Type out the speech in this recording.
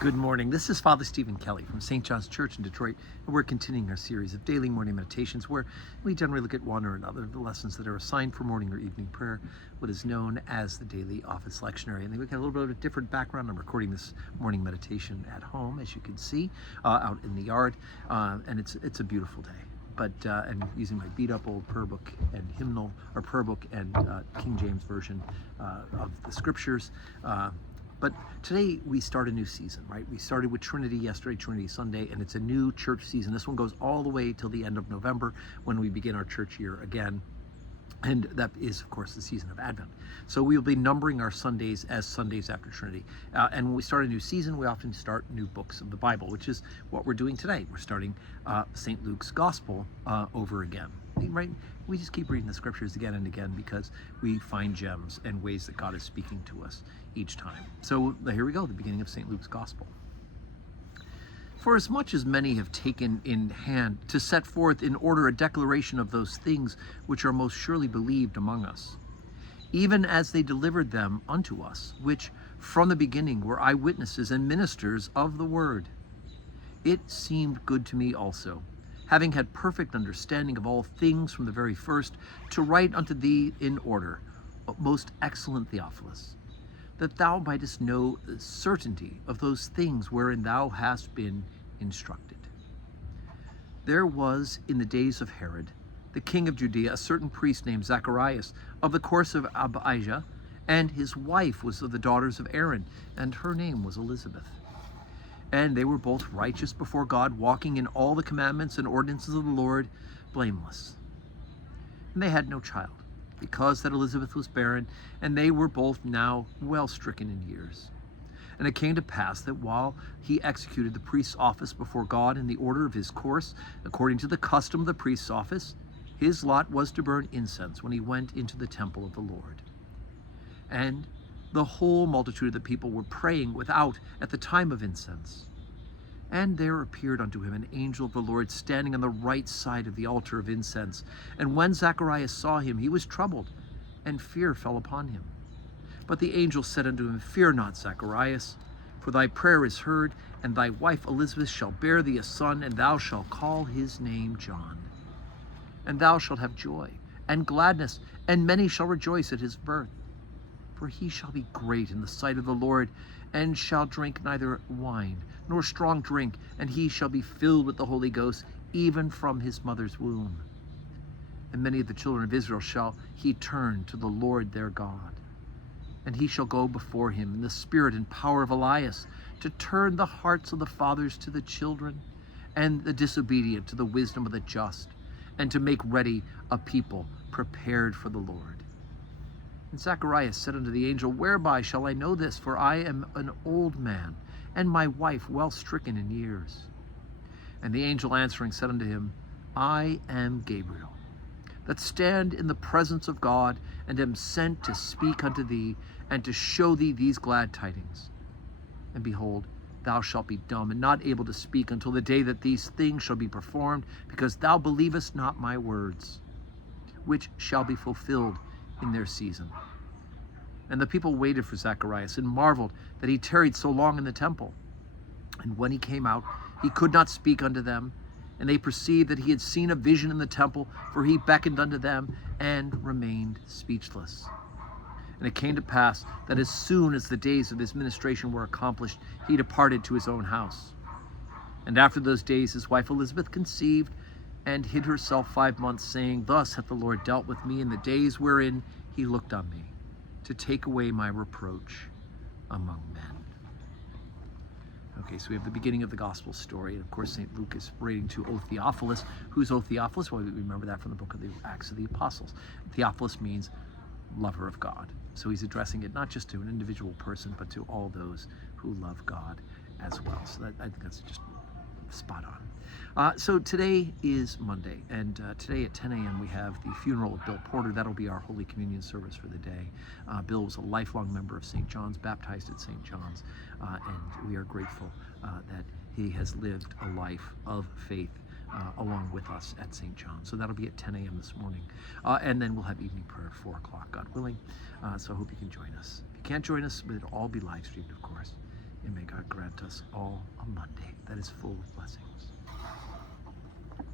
Good morning. This is Father Stephen Kelly from St. John's Church in Detroit, and we're continuing our series of daily morning meditations where we generally look at one or another of the lessons that are assigned for morning or evening prayer, what is known as the daily office lectionary. And then we've got a little bit of a different background. I'm recording this morning meditation at home, as you can see, out in the yard, and it's a beautiful day. But and using my beat up old prayer book and hymnal, or prayer book and King James version of the scriptures. But today we start a new season, right? We started with Trinity yesterday, Trinity Sunday, and it's a new church season. This one goes all the way till the end of November when we begin our church year again. And that is, of course, the season of Advent. So we'll be numbering our Sundays as Sundays after Trinity. And when we start a new season, we often start new books of the Bible, which is what we're doing today. We're starting St. Luke's Gospel over again, right? We just keep reading the scriptures again and again because we find gems and ways that God is speaking to us each time. So here we go, the beginning of St. Luke's Gospel. For as much as many have taken in hand to set forth in order a declaration of those things which are most surely believed among us, even as they delivered them unto us, which from the beginning were eyewitnesses and ministers of the word, it seemed good to me also, having had perfect understanding of all things from the very first, to write unto thee in order, most excellent Theophilus, that thou mightest know the certainty of those things wherein thou hast been instructed. There was in the days of Herod, the king of Judea, a certain priest named Zacharias, of the course of Abijah, and his wife was of the daughters of Aaron, and her name was Elizabeth. And they were both righteous before God, walking in all the commandments and ordinances of the Lord, blameless. And they had no child, because that Elizabeth was barren, and they were both now well stricken in years. And it came to pass that while he executed the priest's office before God in the order of his course, according to the custom of the priest's office, his lot was to burn incense when he went into the temple of the Lord. And the whole multitude of the people were praying without at the time of incense. And there appeared unto him an angel of the Lord standing on the right side of the altar of incense. And when Zacharias saw him, he was troubled, and fear fell upon him. But the angel said unto him, Fear not, Zacharias, for thy prayer is heard, and thy wife Elizabeth shall bear thee a son, and thou shalt call his name John. And thou shalt have joy and gladness, and many shall rejoice at his birth. For he shall be great in the sight of the Lord, and shall drink neither wine nor strong drink, and he shall be filled with the Holy Ghost, even from his mother's womb. And many of the children of Israel shall he turn to the Lord their God. And he shall go before him in the spirit and power of Elias, to turn the hearts of the fathers to the children, and the disobedient to the wisdom of the just, and to make ready a people prepared for the Lord. And Zacharias said unto the angel, Whereby shall I know this? For I am an old man, and my wife well stricken in years. And the angel answering said unto him, I am Gabriel, that stand in the presence of God, and am sent to speak unto thee, and to show thee these glad tidings. And behold, thou shalt be dumb, and not able to speak until the day that these things shall be performed, because thou believest not my words, which shall be fulfilled in their season. And the people waited for Zacharias, and marveled that he tarried so long in the temple. And when he came out, he could not speak unto them. And they perceived that he had seen a vision in the temple, for he beckoned unto them, and remained speechless. And it came to pass that as soon as the days of his ministration were accomplished, he departed to his own house. And after those days his wife Elizabeth conceived, and hid herself 5 months, saying, Thus hath the Lord dealt with me in the days wherein he looked on me, to take away my reproach among men. Okay, so we have the beginning of the gospel story. And of course, St. Luke is writing to O Theophilus. Who's O Theophilus? Well, we remember that from the book of the Acts of the Apostles. Theophilus means lover of God. So he's addressing it not just to an individual person, but to all those who love God as well. So I think that's just spot on. So today is Monday, and today at 10 a.m. we have the funeral of Bill Porter. That'll be our Holy Communion service for the day. Bill was a lifelong member of St. John's, baptized at St. John's, and we are grateful that he has lived a life of faith along with us at St. John. So that'll be at 10 a.m. this morning. And then we'll have evening prayer at 4 o'clock, God willing. So I hope you can join us. If you can't join us, it'll all be live streamed, of course. And may God grant grant us all a Monday that is full of blessings.